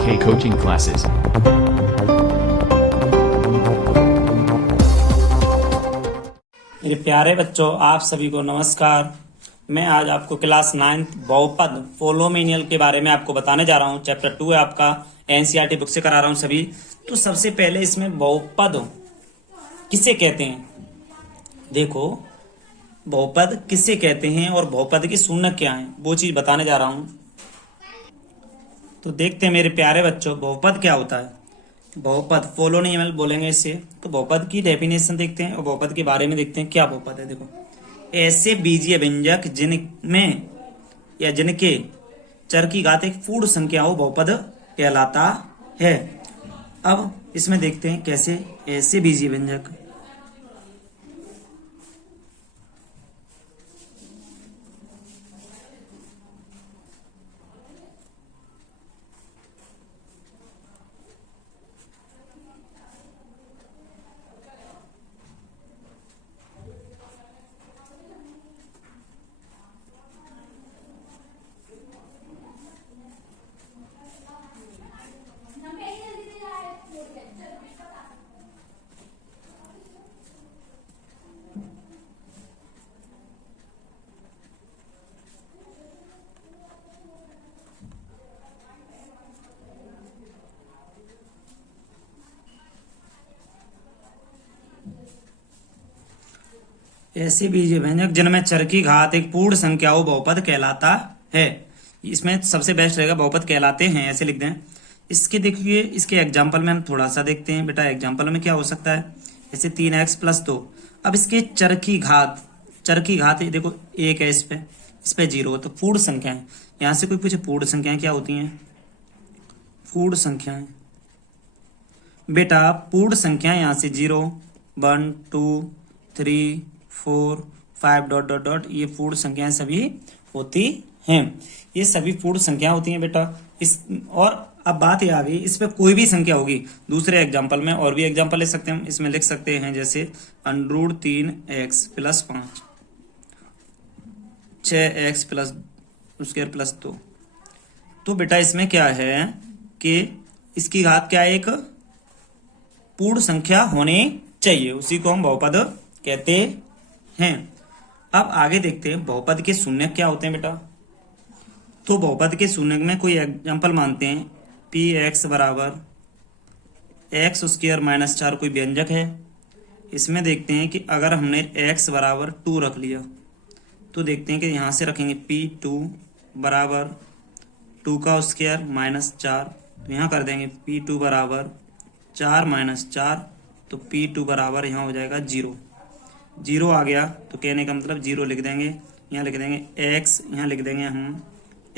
4K coaching classes. मेरे प्यारे बच्चों, आप सभी को नमस्कार। मैं आज आपको क्लास 9th बहुपद पोलोमिनियल के बारे में आपको बताने जा रहा हूँ। चैप्टर 2 है आपका, एनसीईआरटी बुक से करा रहा हूँ सभी। तो सबसे पहले इसमें बहुपद किसे कहते हैं, देखो बहुपद किसे कहते हैं और बहुपद की शून्य क्या है, वो चीज बताने जा रहा हूँ। तो देखते हैं मेरे प्यारे बच्चों, बहुपद क्या होता है। बहुपद पोलोनियल बोलेंगे इसे। तो बहुपद की डेफिनेशन देखते हैं और बहुपद के बारे में देखते हैं क्या बहुपद है। देखो, ऐसे बीजीय व्यंजक जिनमें या जिनके चर की घात एक पूर्ण संख्या हो बहुपद कहलाता है। अब इसमें देखते हैं कैसे। ऐसे बीजीय व्यंजक, ऐसे बीजीय व्यंजक जिनमें चर की घात एक पूर्ण संख्या हो बहुपद कहलाता है। इसमें सबसे बेस्ट रहेगा बहुपद कहलाते हैं, ऐसे लिख दें। इसके देखिए, इसके एग्जाम्पल में हम थोड़ा सा देखते हैं। बेटा एग्जाम्पल में क्या हो सकता है, जैसे 3x + 2। अब इसके चर की घात देखो 1 है, इस पे 0, तो पूर्ण संख्या है। यहाँ से कोई पूछे पूर्ण संख्याएं क्या होती हैं, पूर्ण संख्याएं बेटा पूर्ण संख्या यहाँ से 0, 1, 2, 3, 4, 5 ... ये पूर्ण संख्याएं सभी होती हैं। ये सभी पूर्ण संख्या होती हैं बेटा। इस और अब बात यह आ गई, इस पे कोई भी संख्या होगी। दूसरे एग्जांपल में और भी एग्जांपल ले सकते हैं हम। इसमें लिख सकते हैं जैसे √3x + 5, 6x + 2। तो बेटा इसमें क्या है कि इसकी घात क्या है, एक पूर्ण संख्या होनी चाहिए, उसी को हम बहुपद कहते हैं। अब आगे देखते हैं बहुपद के शून्य क्या होते हैं बेटा। तो बहुपद के शून्य में कोई एग्जांपल मानते हैं, px = x² - 4 कोई व्यंजक है। इसमें देखते हैं कि अगर हमने x = 2 रख लिया, तो देखते हैं कि यहां से रखेंगे p2 = 2² - 4। तो यहाँ कर देंगे p2 = 4 - 4, तो p2 बराबर यहाँ हो जाएगा 0। 0 आ गया तो कहने का मतलब 0 लिख देंगे। यहाँ लिख देंगे x, यहाँ लिख देंगे हम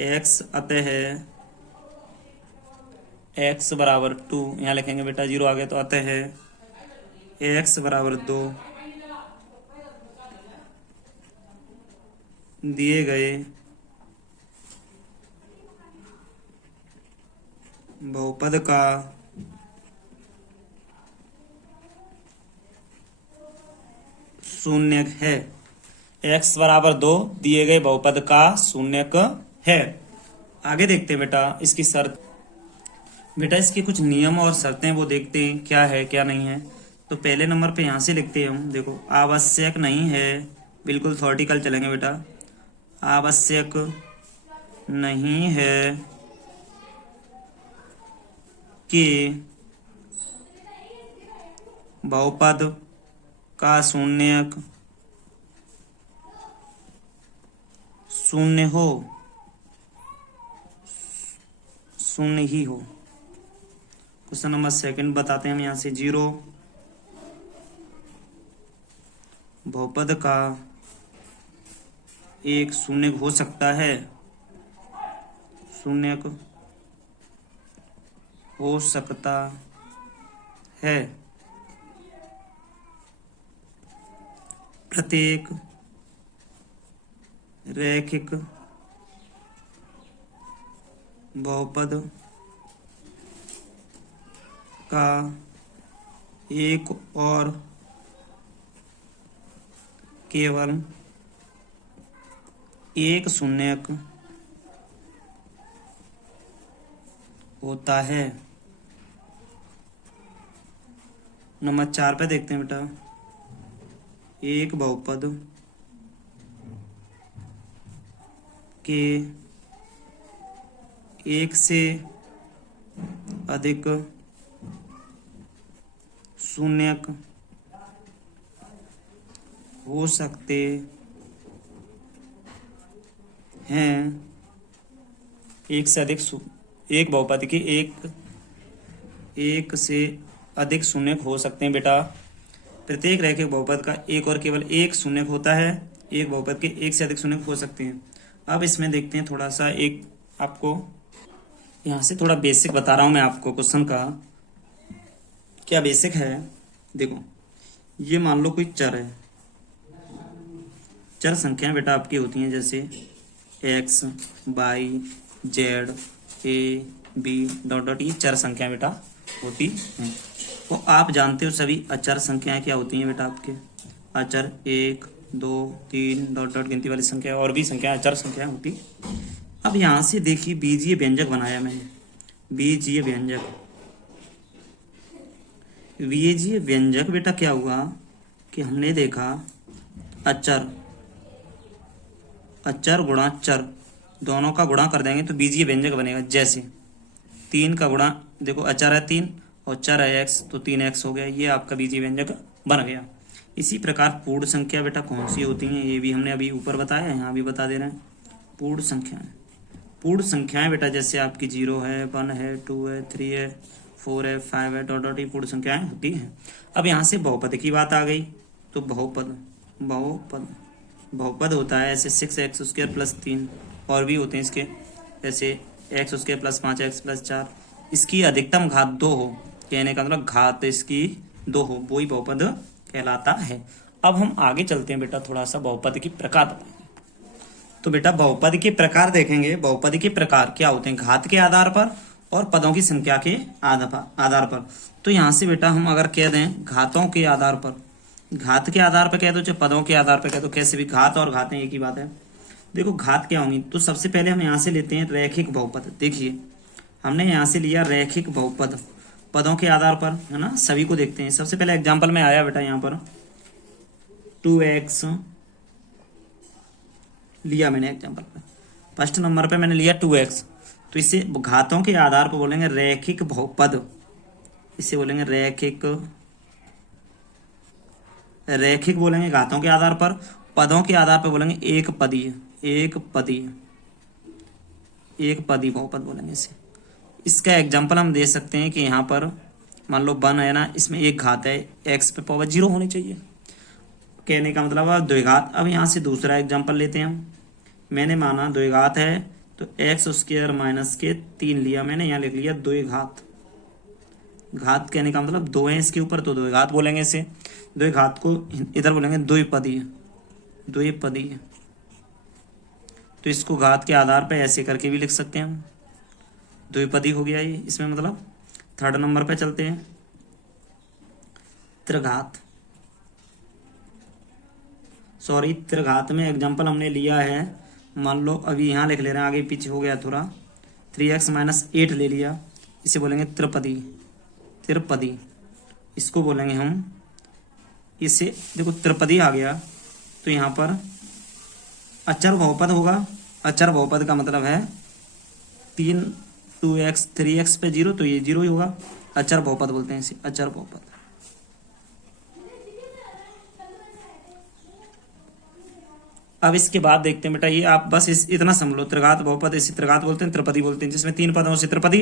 x, अतः है x = 2। यहाँ लिखेंगे बेटा 0 आ गया तो अतः है x = 2 दिए गए बहुपद का शून्यक है। x = 2 दिए गए बहुपद का शून्यक है। आगे देखते हैं बेटा इसकी शर्त। बेटा इसके कुछ नियम और शर्तें वो देखते हैं क्या है क्या नहीं है। तो पहले नंबर पे यहाँ से लिखते हैं हम, देखो आवश्यक नहीं है, बिल्कुल थ्योरेटिकल चलेंगे बेटा। आवश्यक नहीं है कि बहुपद का शून्यक शून्य हो, शून्य ही हो। क्वेश्चन नंबर 2 बताते हैं हम यहाँ से। 0 बहुपद का एक शून्यक हो सकता है, शून्यक हो सकता है प्रत्येक रैखिक बहुपद का एक और केवल एक शून्यक होता है। नंबर 4 पे देखते हैं बेटा, एक बहुपद के एक से अधिक शून्यक हो सकते हैं। एक से अधिक एक बहुपद के एक से अधिक शून्यक हो सकते हैं बेटा। प्रत्येक रैखिक बहुपद का एक और केवल एक शून्यक होता है। एक बहुपद के एक से अधिक शून्यक हो सकते हैं। अब इसमें देखते हैं थोड़ा सा, एक आपको यहाँ से थोड़ा बेसिक बता रहा हूँ मैं आपको क्वेश्चन का। क्या बेसिक है, देखो ये मान लो कोई चर है। चर संख्याएं बेटा आपकी होती हैं जैसे एक्स, वाई, जेड, ए, बी डॉट डॉट, ये चर संख्याएं बेटा होती हैं। तो आप जानते हो सभी अचर संख्याएं क्या होती हैं बेटा आपके। अचर 1, 2, 3 डॉट डॉट गिनती वाली संख्या और भी संख्या अचर संख्या होती। अब यहाँ से देखिए बीजीय व्यंजक बनाया मैंने। बीजीय व्यंजक, बीजीय व्यंजक बेटा क्या हुआ कि हमने देखा अचर, अचर गुणा चर दोनों का गुणा कर देंगे तो बीजीय व्यंजक बनेगा। जैसे 3 का गुणा, देखो अचर है 3 और चर है एक्स, तो 3x हो गया, ये आपका बीजीय व्यंजक बन गया। इसी प्रकार पूर्ण संख्या बेटा कौन सी होती हैं, ये भी हमने अभी ऊपर बताया है, यहाँ भी बता दे रहे हैं। पूर्ण संख्याएं, पूर्ण संख्याएं बेटा जैसे आपकी 0 है, 1 है, 2 है, 3 है, 4 है, 5 है, डॉट डॉट, ये पूर्ण संख्याएं होती हैं। अब यहाँ से बहुपद की बात आ गई, तो बहुपद, बहुपद, बहुपद होता है ऐसे 6x² प्लस 3, और भी होते हैं इसके, जैसे x² प्लस 5x प्लस 4, इसकी अधिकतम घात 2 हो, कहने का मतलब घात इसकी 2 हो, वही बहुपद कहलाता है। अब हम आगे चलते हैं बेटा, थोड़ा सा बहुपद की प्रकार बताएंगे। तो बेटा बहुपद के प्रकार देखेंगे। बहुपद के प्रकार क्या होते हैं, घात के आधार पर और पदों की संख्या के आधार पर। तो यहाँ से बेटा हम अगर कह दें घातों के आधार पर, घात के आधार पर कह दो चाहे पदों के आधार पर कह दो, कैसे भी घात और घातें एक ही बात है। देखो घात क्या होंगी, तो सबसे पहले हम यहाँ से लेते हैं रैखिक बहुपद। देखिए हमने यहाँ से लिया रैखिक बहुपद पदों के आधार पर, है ना। सभी को देखते हैं। सबसे पहले एग्जाम्पल में आया बेटा यहाँ पर 2x लिया मैंने एग्जाम्पल पे, फर्स्ट नंबर पे मैंने लिया 2x, तो इसे घातों के आधार पर बोलेंगे रैखिक बहुपद। इसे बोलेंगे रैखिक, रैखिक बोलेंगे घातों के आधार पर। पदों के आधार पर बोलेंगे एक पदीय, एक पदीय, एक पदी बहुपद बोलेंगे इसे। इसका एग्जाम्पल हम दे सकते हैं कि यहाँ पर मान लो 1 है ना, इसमें एक घात है, x पे पावर 0 होनी चाहिए, कहने का मतलब अब द्विघात। अब यहाँ से दूसरा एग्जाम्पल लेते हैं हम। मैंने माना द्विघात है तो x² माइनस के 3 लिया मैंने, यहाँ लिख लिया द्विघात। घात कहने का मतलब 2 है इसके ऊपर, तो द्विघात बोलेंगे इसे। द्विघात को इधर बोलेंगे द्विपदीय, द्विपदीय। तो इसको घात के आधार पर ऐसे करके भी लिख सकते हैं हम, द्विपदी हो गया ये इसमें मतलब। थर्ड नंबर पे चलते हैं, त्रिघात, सॉरी त्रिघात में एग्जांपल हमने लिया है, मान लो अभी यहाँ लिख ले रहे हैं, आगे पीछे हो गया थोड़ा, 3x माइनस 8 ले लिया, इसे बोलेंगे त्रिपदी, त्रिपदी इसको बोलेंगे हम। इसे देखो त्रिपदी आ गया, तो यहाँ पर अचर बहुपद होगा। अचर बहुपद का मतलब है 2x 3x पे 0, तो ये 0 ही होगा। अचर बहुपद बोलते हैं इसे, अचर बहुपद। अब इसके बाद देखते हैं बेटा, ये आप बस इतना समझ लो, त्रिघात बहुपद इसे त्रिघात बोलते हैं, त्रिपदी बोलते हैं। जिसमें 3 पदों से त्रिपदी,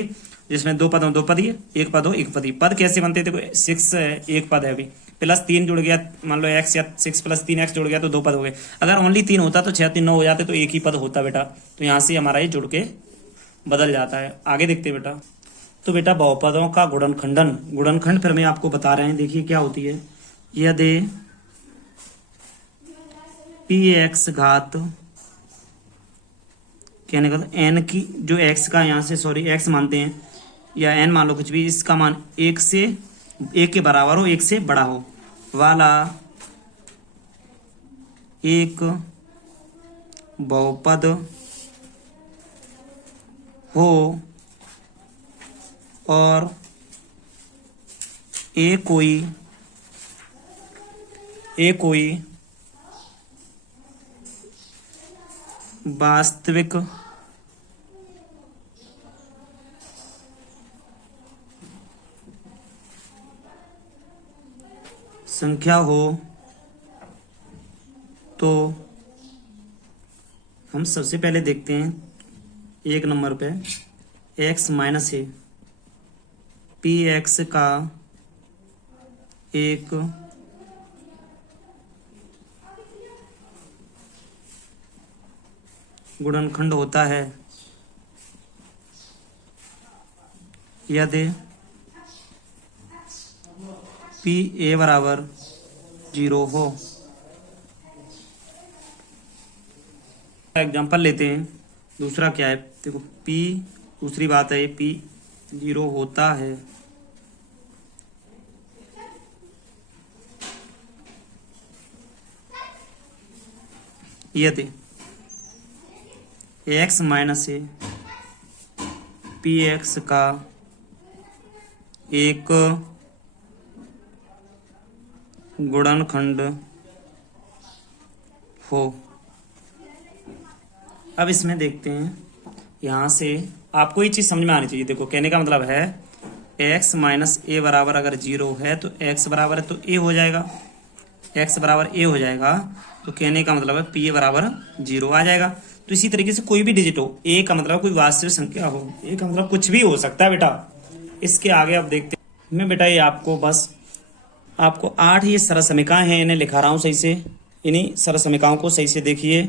जिसमें 2 पदों 2 पदी, एक पद हो एक पदी। पद कैसे बनते थे, 6 है, एक पद है, अभी प्लस 3 जुड़ गया, मान लो x या 6 प्लस 3x जुड़ गया तो 2 पद हो गए। अगर ओनली 3 होता तो 6 3 9 हो जाते, तो एक ही पद होता बेटा। तो यहाँ से हमारा ये जुड़ के बदल जाता है। आगे देखते हैं बेटा, तो बेटा बहुपदों का गुणनखंडन, गुणनखंड फिर मैं आपको बता रहे हैं। देखिए क्या होती है, यदि px घात, कहने का n की जो x का यहाँ से सॉरी x मानते हैं, या n मान लो कुछ भी, इसका मान 1 के बराबर हो, 1 से बड़ा हो वाला एक बहुपद हो और ए कोई वास्तविक संख्या हो तो हम सबसे पहले देखते हैं 1 नंबर पे x minus A P x का एक गुणनखंड होता है यदि पी ए बराबर 0 हो। एग्जाम्पल लेते हैं। दूसरा क्या है, देखो पी, दूसरी बात है पी 0 होता है यदि x minus A P x का एक गुणनखंड हो। अब इसमें देखते हैं, यहाँ से आपको ये चीज समझ में आनी चाहिए। देखो कहने का मतलब है x माइनस ए बराबर अगर 0 है तो x बराबर है तो a हो जाएगा, x बराबर a हो जाएगा। तो कहने का मतलब है पी ए बराबर 0 आ जाएगा। तो इसी तरीके से कोई भी डिजिट हो, a का मतलब कोई वास्तविक संख्या हो, a का मतलब कुछ भी हो सकता है बेटा। इसके आगे अब देखते हैं। मैं बेटा ये आपको 8 ये सरल समीकरण हैं, इन्हें लिखा रहा हूँ सही से। इन्हीं सरल समीकरणों को सही से देखिए।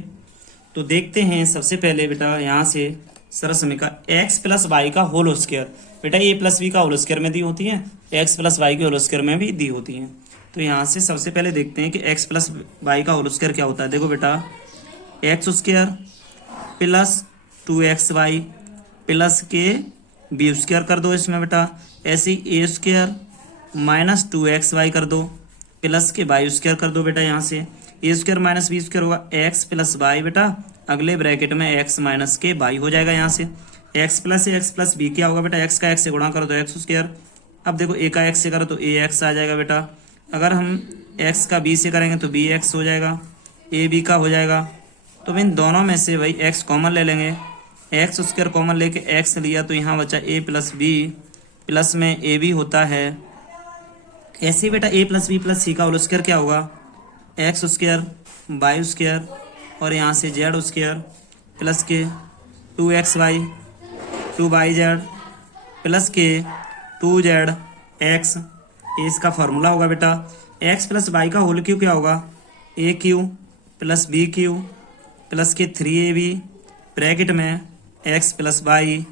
तो देखते हैं सबसे पहले बेटा यहाँ से सरल समीकरण x प्लस वाई का होल स्क्वायर। बेटा ए प्लस बी का होल स्क्वायर में दी होती है, x प्लस वाई के होल स्क्वायर में भी दी होती है। तो यहाँ से सबसे पहले देखते हैं कि x प्लस वाई का होल स्क्वायर क्या होता है। देखो बेटा x square plus 2xy plus के बी स्क्वायर कर दो इसमें बेटा। ऐसे ही ए स्क्वायर माइनस 2xy कर दो प्लस के वाई स्क्वायर कर दो बेटा। यहाँ से ए स्क्वायर माइनस बी स्क्वायर होगा एक्स प्लस वाई बेटा, अगले ब्रैकेट में एक्स माइनस के वाई हो जाएगा। यहाँ से एक्स प्लस बी क्या होगा बेटा, एक्स का एक्स से गुणा करो तो एक्स स्क्वायर। अब देखो ए का एक्स से करो तो ए एक्स आ जाएगा बेटा। अगर हम एक्स का बी से करेंगे तो बी एक्स हो जाएगा, ए बी का हो जाएगा। तो इन दोनों में से वही एक्स कॉमन ले लेंगे, एक्स स्क्वायर कॉमन लेके एक्स लिया तो यहाँ बचा ए प्लस बी, प्लस में ए बी होता है। ऐसे बेटा ए प्लस बी प्लस सी का होल स्क्वायर क्या होगा, एक्स स्क्वायर वाई स्क्वायर और यहाँ से जेड स्क्वायर प्लस के 2xy 2yz प्लस के 2z x। इसका फॉर्मूला होगा बेटा x प्लस वाई का होल क्यू क्या होगा, a cube plus b cube plus के 3ab ब्रैकेट में x प्लस वाई।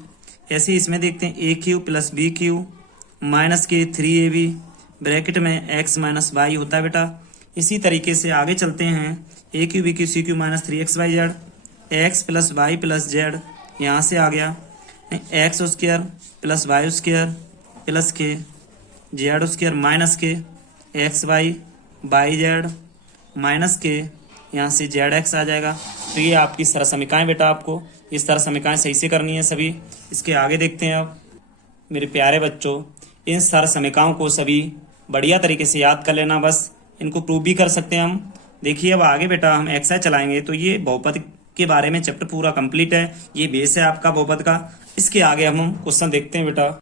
ऐसे इसमें देखते हैं a cube plus b cube minus के 3ab ब्रैकेट में x माइनस वाई होता है बेटा। इसी तरीके से आगे चलते हैं, a cube b cube c cube minus 3xyz x plus y plus z, यहाँ से आ गया x square plus y square plus के जेड स्क्वायर माइनस के एक्स वाई जेड माइनस के यहाँ से जेड एक्स आ जाएगा। तो ये आपकी सरल समीकरण बेटा, आपको इस तरह समीकरण सही से करनी है सभी। इसके आगे देखते हैं। अब मेरे प्यारे बच्चों, इन सरल समीकरणों को सभी बढ़िया तरीके से याद कर लेना, बस इनको प्रूव भी कर सकते हैं हम। देखिए अब आगे बेटा हम एक्सरसाइज चलाएंगे। तो ये बहुपद के बारे में चैप्टर पूरा कंप्लीट है, ये बेस है आपका बहुपद का। इसके आगे हम क्वेश्चन देखते हैं बेटा।